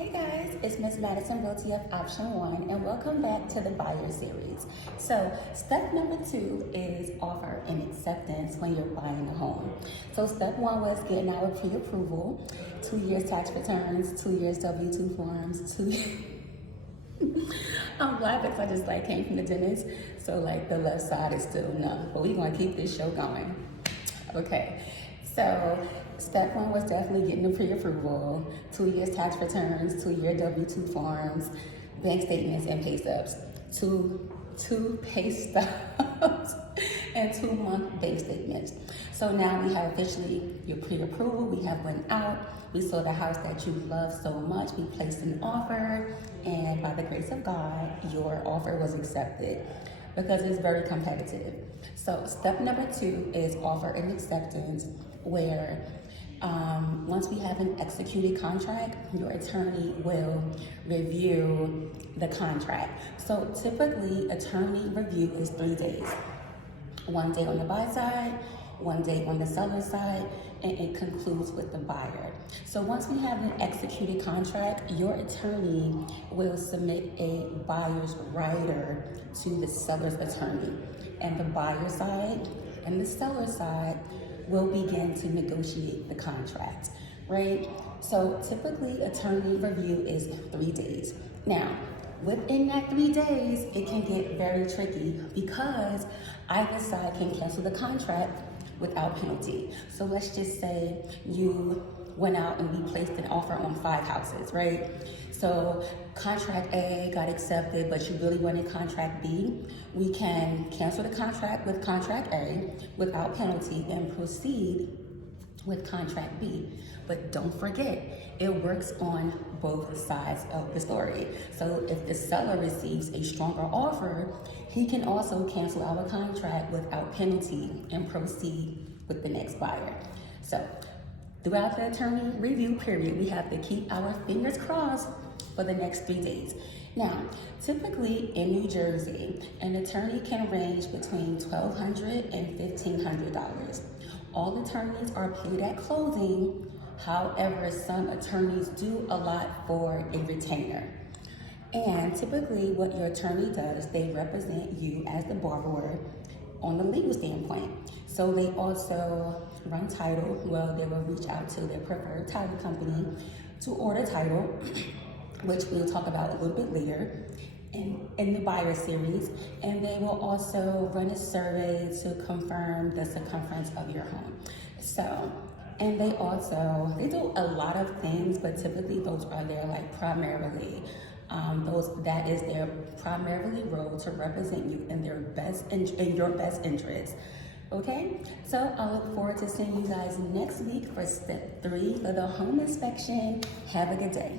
Hey guys, it's Miss Madison Realty of Option 1 and welcome back to the buyer series. So step number 2 is offer and acceptance when you're buying a home. So step 1 was getting our pre-approval, 2 years tax returns, 2 years W-2 forms, 2 I'm laughing because I just came from the dentist. So the left side is still numb, but we're gonna keep this show going. Okay, so step 1 was definitely getting the pre-approval, 2 years tax returns, 2 year W-2 forms, bank statements and pay stubs, two pay stubs and 2-month bank statements. So now we have officially your pre-approval. We have went out, we saw the house that you love so much, we placed an offer, and by the grace of God, your offer was accepted because it's very competitive. So step number 2 is offer and acceptance, where once we have an executed contract, your attorney will review the contract. So typically, attorney review is 3 days. 1 day on the buy side, 1 day on the seller side, and it concludes with the buyer. So once we have an executed contract, your attorney will submit a buyer's rider to the seller's attorney. And the buyer side and the seller side will begin to negotiate the contract, right? So typically, attorney review is 3 days. Now, within that 3 days, it can get very tricky because either side can cancel the contract without penalty. So let's just say you went out and we placed an offer on 5 houses, right? So contract A got accepted, but you really wanted contract B. We can cancel the contract with contract A without penalty and proceed with contract B. But don't forget, it works on both sides of the story. So if the seller receives a stronger offer, he can also cancel our contract without penalty and proceed with the next buyer. So throughout the attorney review period, we have to keep our fingers crossed for the next 3 days. Now, typically in New Jersey, an attorney can range between $1,200 and $1,500. All attorneys are paid at closing. However, some attorneys do a lot for a retainer. And typically what your attorney does, they represent you as the borrower on the legal standpoint. So they also run title. Well, they will reach out to their preferred title company to order title, which we'll talk about a little bit later in the buyer series. And they will also run a survey to confirm the circumference of your home. So, and they do a lot of things, but typically those are their primarily, that is their primarily role to represent you in your best interest. Okay, so I look forward to seeing you guys next week for step 3 of the home inspection. Have a good day.